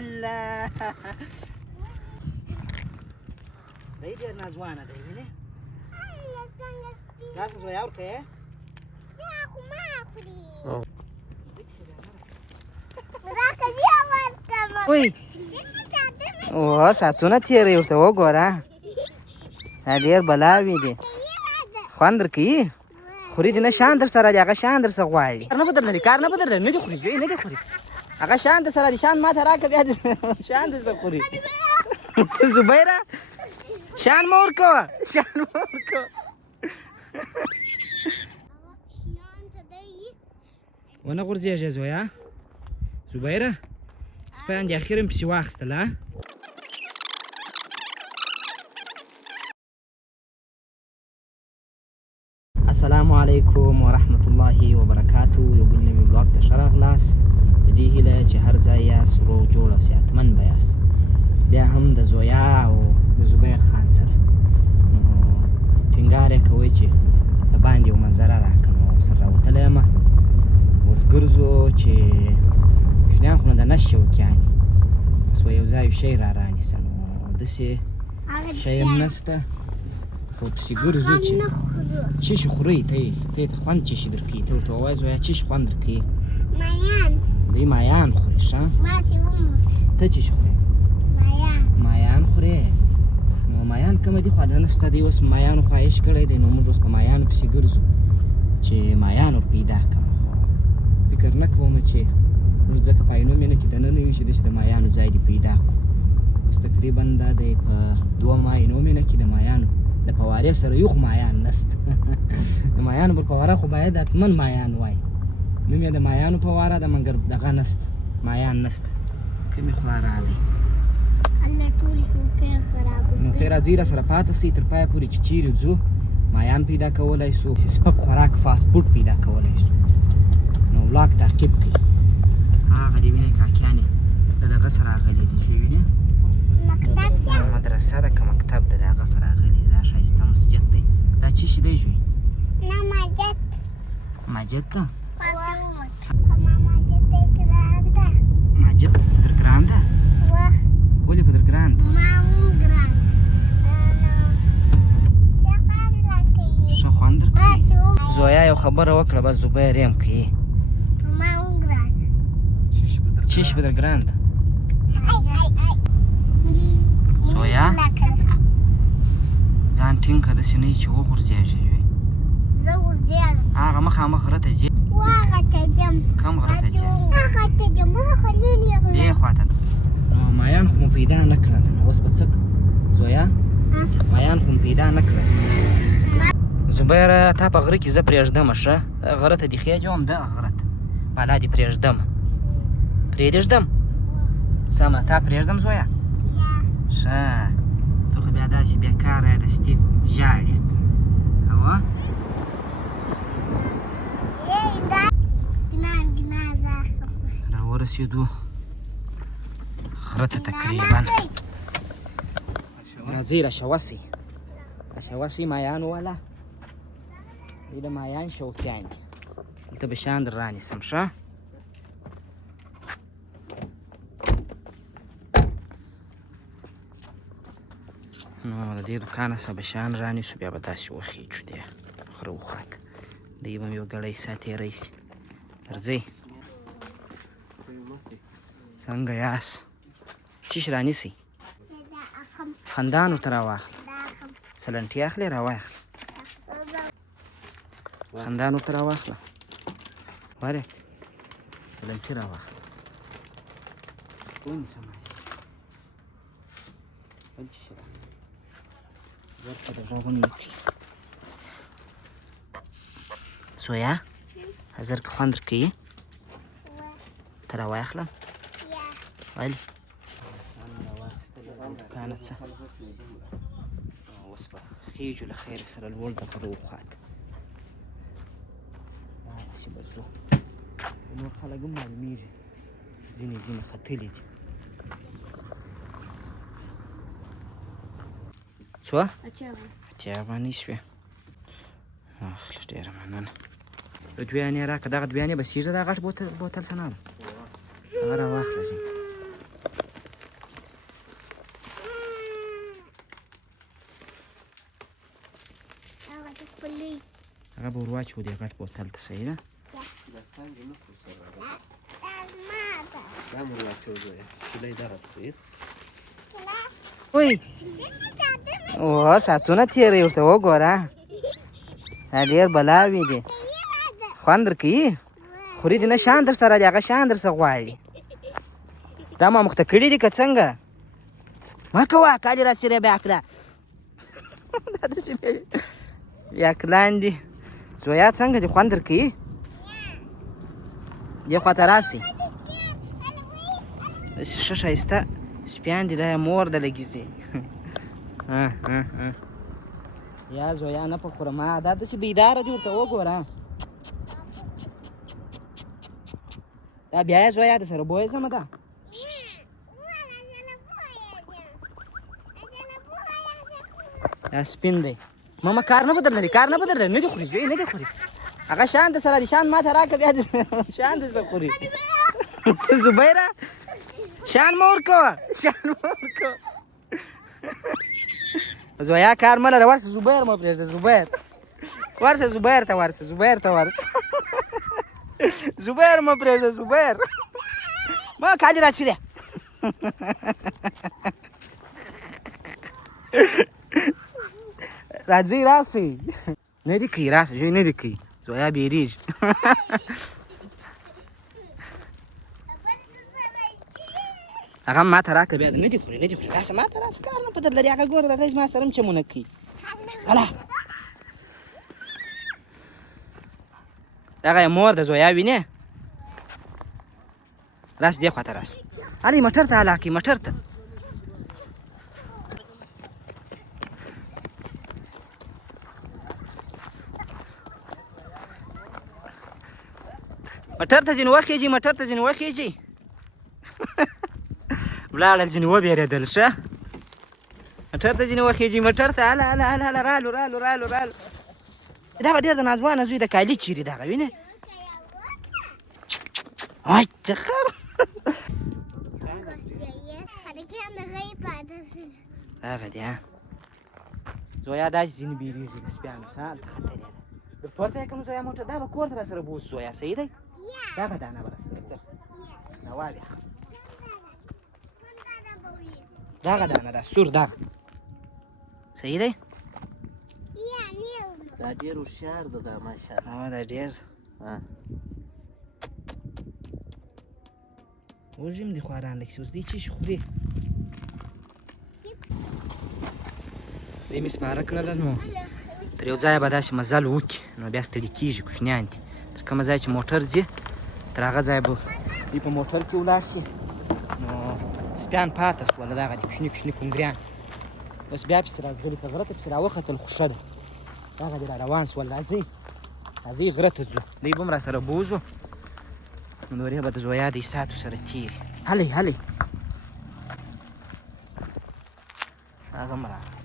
الله دی ډېر نازوانه دی وینې تاسو زویا ورکوې خو ما خوري وای او ساعتونه تېروي ورته وګوره دا ډېر بلاوې دي خوند درکوي خوري دي نه شان در سره دی هغه شان در څه غواړي کار نه به درلري کار نه به درلري نه دي خوري زوی نه دي خوري هغه شان در سره دی شان ما ته راکړه بیا دې شان در څه خوري زبیره شان مه ورکوه شان مه ورکوه ونه غورځېږې زویه زبیره سپیان د اخر مې پسې واخیستل ها السلام علیکم ورحمت الله وبرکاتو یو بل نوي بلاګ ته ښه راغلاست په دې هیله چې هر ځای یاست روغ جوړ او صحتمند به یاست بیا هم د زویا او د زبیر خان سره نو ټینګار یې کوئ چې د باندې یو منظره راکړه نو ورسره راوتلی یم اوس ګرځو چې کوچنیان خو نه د نشي وکیانې بس یو ځای یو شی را رانیسه نو داسې شی هم نشته خو پسې ګرځو چې څه شي خورئ ته ته خوند څه شي درکوي ته ورته ووایه زویه څه شي خوند درکوي مایان دوی مایان خوري ښه ته څه شي خورې مایان خورې نو مایان کومه دي خو دا نشته دی اوس مایانو خواهش کړی دی نو موږ اوس په مایانو پسې ګرځو چې مایان ور پیدا کړم خو فکر نه کوم چې موږ ځکه په عینو مینه کې دننه یو چې داسې د مایانو ځای دې پیدا کړو اوس تقریبا دا دی په 2 عینو مینه کې د مایانو د فوارې سره یو خو مایان نشته د مایانو پر فواره خو باید حتما مایان وای نوم یې د مایانو فواره ده مګر دغه نشته مایان نشته کومې خوا راغلی نو ته راځئ راسره پاته سئ تر پایه پورې چې چیرې ځو مایان پیدا کولی شو سپک خوراک فاسټ فوډ پیدا کولی شو نو ولاګ تعقیب کړئ هغه دې وینئ کاکیانې د دغه سره راغلي دي چې وینې مدرسه ده که مکتب ده د هغه سره راغلي دي دا ښایسته مسجد دی دا څه شي دی ژوی مسجد ده مسجد په در ګران ده ولې په در ګران ده ښه خوند درکوي زویا یو خبره وکړه بس زبیر یم کوي څه شي په در ګران ده زویا ځان ټینګ کړه داسې نه وي چې وغورځېږې هغه مخامخ غره ته ځې کوم غره ته ځې دې خوا ته نو مایان خو مو پیدا نه کړل نو اوس به څه زویا مایان خو مو پیدا نه کړل زبیره تا په غره کې زه پرېږدمه ښه غره ته دې خېجوم دغه غره ته بالا دې پرېږدمه پرېږدم سمه تا پرېږدم زویا ښه ته خو بیا داسې بېکاره یې دستي ژاړې هوا راورسېدو غره ته تقریبا راځئ راشوسئ راشوسئ مایان والا دوی د مایان شوقیان دي دلته به شیان در رانیسم ښه نو د دې دوکانه څخه به شیان رانیسو بیا به داسې وخیچو دې غره وخواته دوی به م یو ګړی ساتېری شي درځئ څنګه یاست څه شي رانیسئ خندان ورته راواخله سلنټي اخلې راواخله خندان ورته راواخله وارې سلنټي راواخله ونیسه ماشي بل څه شي ده ورته د غوږونو یې زویا زرګ خوند درکوي ته راواخلم ولې دوکانه څه اوس به خېجو له خیره سره لوړ د غره وخواته داسې به ځو نور خلک هم معلومېږي ځینې ختلي دي څو اتیا افغانۍ شوې اخله ډېره مننه دویانې راکړه دغه دویانې به سېږده دا غټ بوتل سنام هغه راواخله هغه به ور واچوو دې غټ بوتل ته صحیح ده دا څنګه نه خو سره ماذا؟ دا مو واچو زویا شولې دغه څه وای او ساعتونه تېروي ورته وګوره دا ډېر بلاوي دي خوند درکوي خوري دې نه شان در سره دی هغه شان در څه غواړي دا ما مخته کړي دي که څنګه مه کوه کالي راڅېرې بیا کړه دا داسې بیا کلان دي زویا څنګه دي خوند درکوي دې خواته راسئ ښه ښایسته سپیان دي دا یې مور د لګیز دی یا زویا نه په خورم دا داسې بیداره دي ورته وګوره دا بیا یې زویا د سره بویه ځمه ده دا سپین دی ماما کار نه بدل لري کار نه بدل لري نه دي خوري زوی نه دي خوري هغه شان د سره دي شان ماته راکړه بیا شان د څه خوري زبیره شان مه ورکوه شان مه ورکوه زویا کار مه لره ورشه زبیر مه پرېږده زبیر ورشه زبیر ته ورشه زبیر ته ورشه زبیر مه پرېږده زبیر ما کالي راچیرې راځئ راسئ نه دي کوي راسه ژوی نه دي کوي زویا بیریږي هغه ماته راکړه بیا نه دي خوري نه دي خوري راسه ماته راسه کار نه په در لري هغه ګوره دغه زما سره هم چمونه کوي سلا دغه یې مور د زویا وینې راسه دې خواته راسه هلئ موټر ته هلاکئ موټر ته موټر ته ځینې وخېږي موټر ته ځینې وخېږي ولاړل ځینې وبېرېدل ښه موټر ته ځینې وخېږي موټر ته هله هله هله هله رالو رالو رالو رالو دغه ډېر د ناځوانه زوی د کالي چیري دغه وینې وای چخر هغه دی ها زویا داسې ځینې بېرېږي د سپیانو څه هلته خطرې ده در پورته یې کړم زویا موټر دا به کور ته را سره بوځو زویا صحیح دی دغه دانه به را سره ځه نوا بیا دغه دانه ده سور دغه صحیح دی دا ډېر هوښیار ده دا ماشاءالله دا ډېر وژم دي خواران لږ اوس دی څه شي خوري دې مې سپاره کړله نو تر یو ځایه به داسې مزل وکړي نو بیا ستړي کېږي کوچنیان دي تر کومه ځای چې موټر ځي تر هغه ځایه به دوی په موټر کې ولاړ شي نو سپیان پاته سوله دغه دي کوچني کوچني کونګریان اوس بیا پسې راځغلي که غره ته پسې راوختل خو ښه ده دغه دي را روان سول راځئ راځئ غره ته ځو دوی به هم را سره بوځو نو دورې به د زویا د ایساتو سره تېري هلئ هلئ هغه هم راغله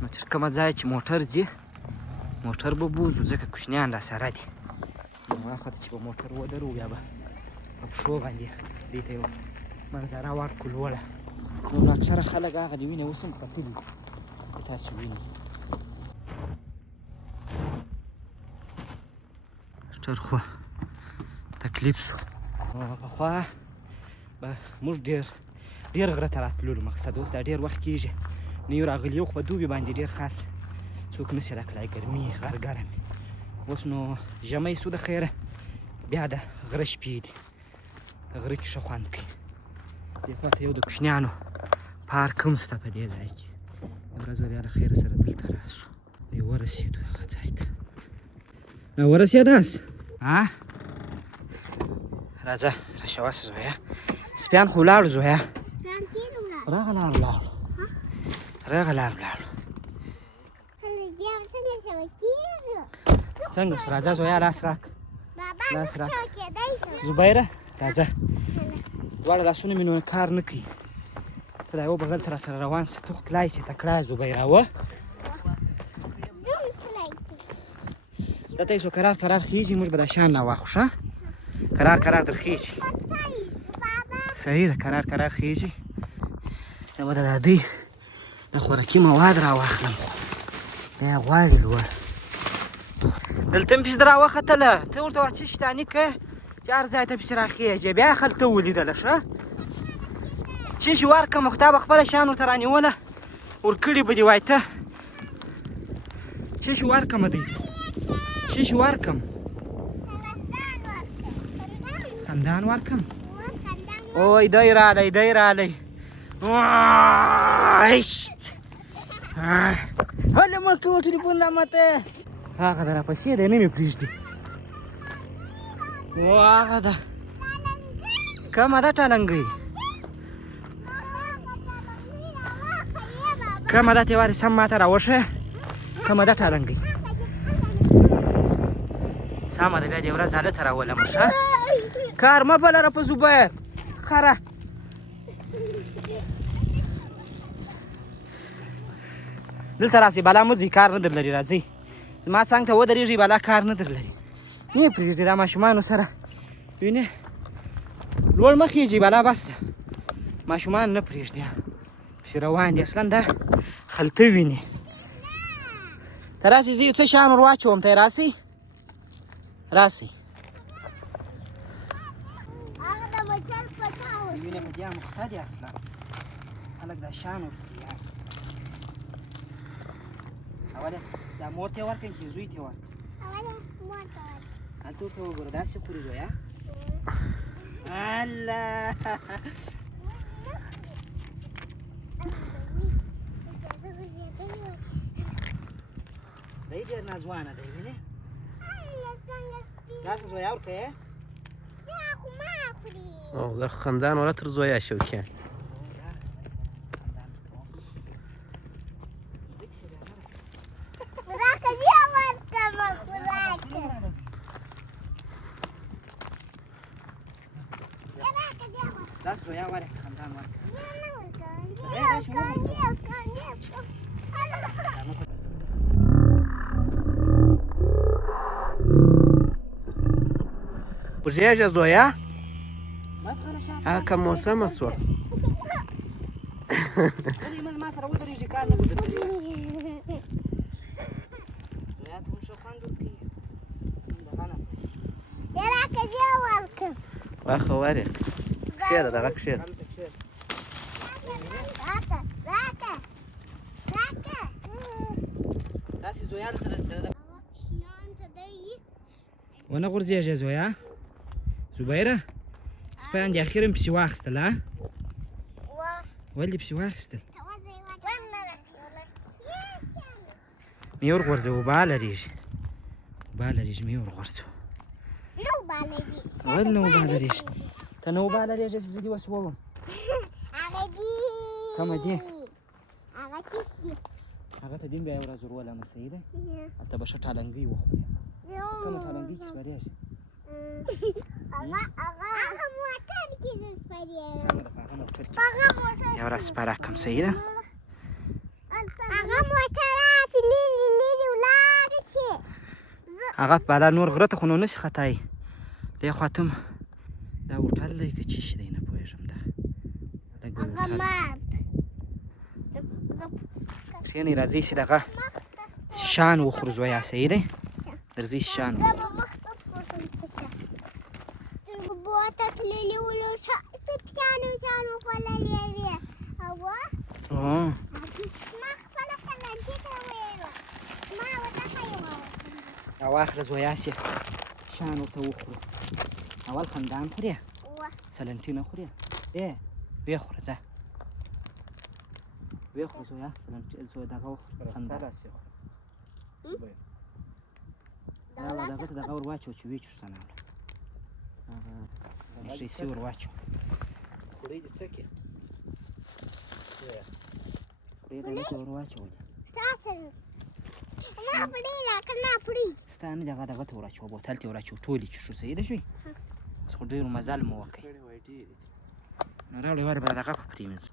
نو تر کومه ځایه چې موټر ځي موټر به بوځو ځکه کوچنیان را سره دي نو هغه خواته چې به موټر ودرو بیا به په پښو باندې دې ته یو منظره ورکړو لوړه نو اکثره خلک هغه دي وینې اوس هم پرتلي دي که تاسو وینئ موټر خو تکلیف شو نو پخوا به موږ ډېر غره ته راتللو مقصد اوس دا ډېر وخت کېږي نه یو راغلي یو خو په دوبي باندې ډېر خاص څوک نشي راتلی ګرمي غر ګرم اوس نو ژمی سو د خیره بیا د غره شپې دي د غره کې ښه خوند کوي دې خواته یو د کوچنیانو پارک هم شته په دې ځای کې یوه ورځ به بیا له خیره سره دلته راسو دی ورسېدو هغه ځای ته ورسېداست راځه راشواسه زویا سپیان خو ولاړو زویا راغه لاړو لاړو راغه لاړو لاړو څنګه شو راځه زویا لاس راک لاس راک زبیره راځه دواړه لاسونه مې نو کار نه کوي ته دا یو بغل ته را سره روان سه ته خو تلای سې تکړه زبیره وه ته یې کرار کرار خیږي موږ به دا شان نه واخو ښه کرار کرار در خیږي صحیح ده کرار کرار خیږي دا به د دوی د خوراکي مواد را واخلم دا یې غواړي لوړ دلته مې پسې در راوختله ته ورته وایه څه شته نیکه چې هر ځای ته پسې راخېږې بیا خلته ولیدله ښه څه شي ورکړم خو تا به خپله شیان ورته رانیوله ورکړي به دې وای ته څه شي ورکړم دی څه شي ورکړم خندان ورکړم اوی دی رالی دی رالی هلې مه کوه ټلیفون را ماته هغه ده راپسې دی نه مې پرېږدي هغه ده کومه ده ټالنګۍ کومه ده تیوارې سم ماته راوښیه کومه ده ټالنګۍ سمه ده بیا دې ورځ هلته راولم ښه کار مه په لره په زبیر خره دلته راسئ بالا مه ځئ کار نه در لري راځئ زما څنګ ته ودرېږئ بالا کار نه در لري نه یې پرېږدئ دا ماشومانو سره وینې لوړ مه خېږئ بالا بس ده ماشومان نه پرېږدئ پسې روان دي اصلا دا خلته ویني ته راسئ زه یو څه شیان ور واچوم ته یې راسئ راسئ وینې په دې اموخته دي اصلا خلک دا شیان ورکوي اول دا مور ته ورکړئ چې زوی ته ورکړئ هلته ورته وګوره داسې خوري زویه الله دی ډېر نازوانه دی وینې داسې زویه ورکړئ او دا خندان ولا تر زویا شوکیان داسې زویه ورکړه خندان ورکړه وژېږه زویا بس غله شاته هغه که موسمه شوه ولې مه ما سره ودرېږي کار نه به درته زویا ته هم ښه خوند ورکوي دغه نه واخه ورې کښېږده دغه کښېږده هلته کښېږده داسې زویا دلته ونه غورځېږې زویا زبیره سپیان دې اخر هم پسې واخیستل ها ولې پسې واخیستل مې ورغورځوه اوبه لرېږي اوبه لرېږي مې ورغورځوه ولې نه اوبه لرېږي ته نه اوبه لرېږې چې زه دې اوس ووم کومه دي هغه ته دین بیا یو ورځ ورولمه صحیح دی هلته به ښه ټالنګۍ وخورې کومه ټالنګۍ کې سپرېږي یو ورځ سپاره کړم صحیح ده هغه بالا نور غره ته خو نو نشي ختای دې خواته دا هوټل دی که څه شي دی نه پوهېږم دا کښېنئ راځئ چې دغه شان وخورو زویه صحیح دی درځئ شان وخورو واخله زویه چې شان ورته وخورو اول خندان خورې سلنټي نه خورې ویې خوره ځه ویې خوره زویه سلنټي دغه وخوره خندان دغه ته دغه ور واچوه چې ویې چوښته ناوله هغه ښیسې ور واچوه خورۍ دې څه کې خورۍ دغه ته ور واچولې ستا نه دغه ته ور اچوه بوتل ته ور اچوه ټولې چوښو صحیح ده شوي اوس خو ډېر مزل مو وکړئ نو راوړئ ورې به دغه په پرېمنځو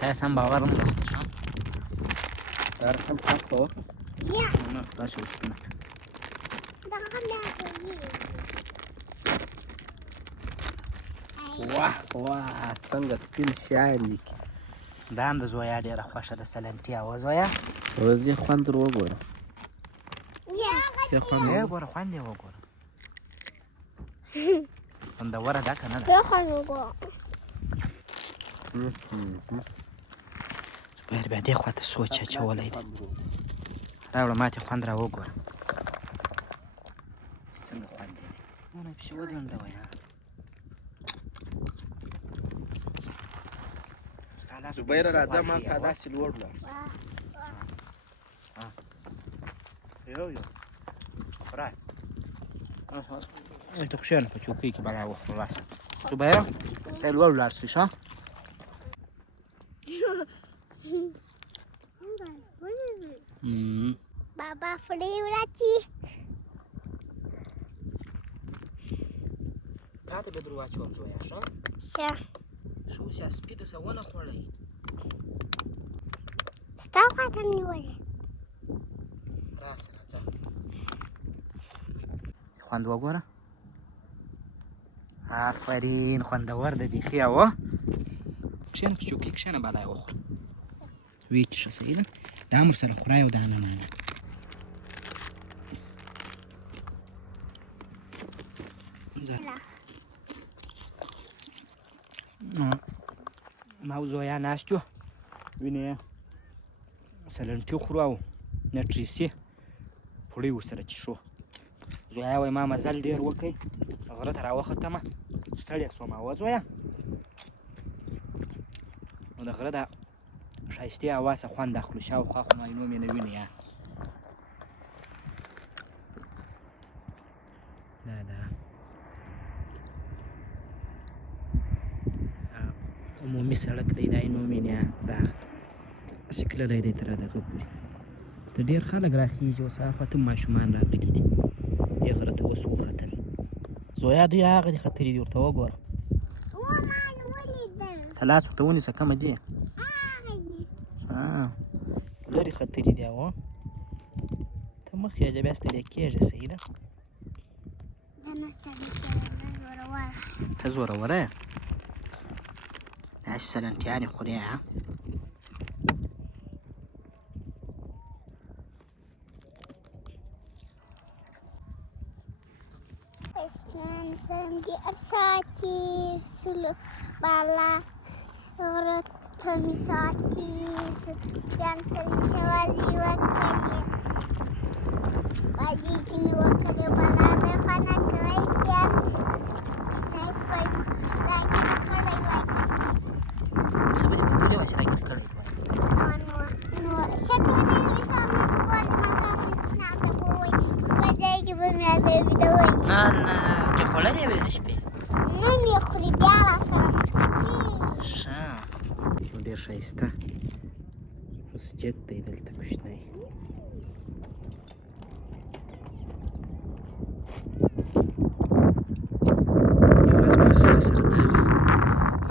تا سم باور نه لسته شه در هم پاک با بیا نه باشه وسپنه دغه بیا کوي واه واه څنګه سپین شان لیکي دا هم د زویا ډېره خوښه ده سلامتیا و زویا روزي خوند ور وګوره بیا څه خوند یې و ګوره خوند یې وګوره خوندوره ده که نه ده زه خنوګو زبیر بیا دې خواته سوچ اچولی دی راوړه ما ته خوند را وګوره څنګه خوند دی نه پسې وځنډوه یا زبیر راځه ما تا داسې لوړ لاړ یو راي ته کښېنه په چوکۍ کې به را وخورو راسه زبیره ته یې لوړ ولاړ شي ښه بابا فری ورچی تا ته به در واچوم زویا ښه شه ښه اوس یا سپي دسه ونه خوړی ستا خواته مې نیولې راسه راځه خوند وګوره آفرین خوندور ده بیخي اوه کښېنه په چوکۍ کښېنه بالا یې وخوره ویې څښه صحیح ده دا هم ورسره خورای او دا نه مانه ما او زویا ناست یو وینې سلنټي خورو او نټریسي پوړۍ ورسره څښو زویا وایي ما مزل ډېر وکړئ غره ته راوختمه ستړې شوم اوه زویا نو د غره د ښایستې هوا څخه خوند اخلو شاوخوا خو معاینو مې نه ویني یا دا عمومي سړک دی دا یې نوم یې نه دا هسې تللی دی تر دغه پورې ته ډېر خلک راخېږي اوس هاخوا ته ماشومان راغلي دي دې غره ته اوس وختل زویا دوی هغه دي ختلي دي ورته وګوره ته لاس ورته ونیسه کمه دي لرې ختلي دي هغه ته مه خېږه بیا ستړی کېږه صحیح ده ته زوروره یې داسې سلنټیانې خورې ها اسمان سرنگی ارساتی سلو بالا غرط میساتی سپیان سرنگ شوازی وکری بازی سنی وکری بالا دفانا کوئی سپیان سنیس پای راکی کڑی وائی څه به دې په دې واسې راګیر کړی نور شټونی لیسان کول مزان شنام د کوی خبرځای کې به مې ازوي دوی نه نه کې خوړلې وې د شپې نه مې خوري بیا راسره مخ کېږي ښه نو ډېر ښایسته مسجد دی دلته کوچنی یوه ورځ به له خیره سره دغه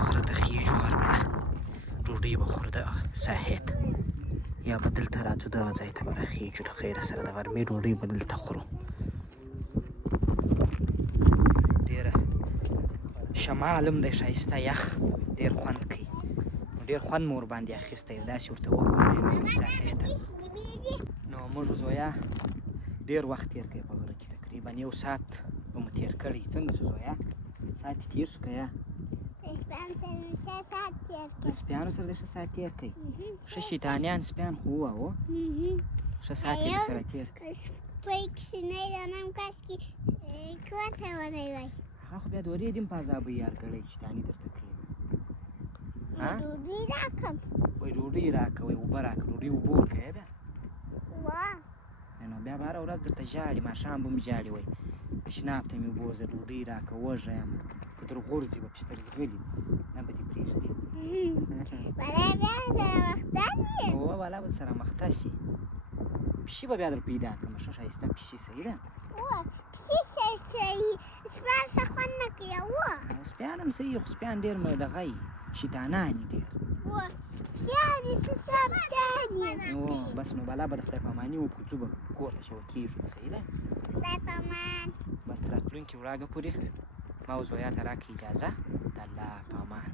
غره ته خېږو غرمه ډوډۍ به خورو دغه ساحې ته یا به دلته راځو دغه ځای ته به راخېږو د خیره سره د غرمې ډوډۍ به دلته خورو ډېره شمال هم دی ښایسته یخ ډېر خوند کوي نو ډېر خوند مو ورباندې اخیستی دی داسې ورته وګورئ ساحې ته نو موږ زویا ډېر وخت تېر کوي په غره کې تقریبا 1 ساعت به مو تېر کړی څنګه شو زویا ساعت یې تېر شو که یا د سپیانو سره د ښه ساعت تېر کوي ښه شیطانیان سپیان خو ووه ښه ساعت یې درسره تېر کوي سپی کښېنی دنم کس کې کور ته ونی وای هغه خو بیا د ورې دې هم په عذابوي یار کړی شیطاني درته کوي ډوډۍ راکړم وایي ډوډۍ راکوئ اوبه راکړه ډوډۍ اوبه ورکوې بیا نو بیا به هره ورځ درته ژاړي ماښام به مې ژاړي وایي تشناب ته مې بوځه ډوډۍ راکړه وږی یم که در غورځي به پسې درځغلي نه به دې پرېږدي بلا بیا سره مخته شي اوه والا به سره مخته شي پیشي به بیا در پیدا کړم ښه ښایسته پیشي صحیح ده پیشي ښایسته وي سپیان ښه خوند نه کوي سپیان هم صحیح خو سپیان ډېر دغه وي شیطانان دي ډېر. پسیان دي سسام پسیان دي. او بس نو بالا به د خدای پاماني وکړو ځو به کور ته چې وکېږو صحیح ده. خدای پامان. بس تر راتلونکي وړاګه پورې ما او زویا ته راکړه اجازه. د الله په امان.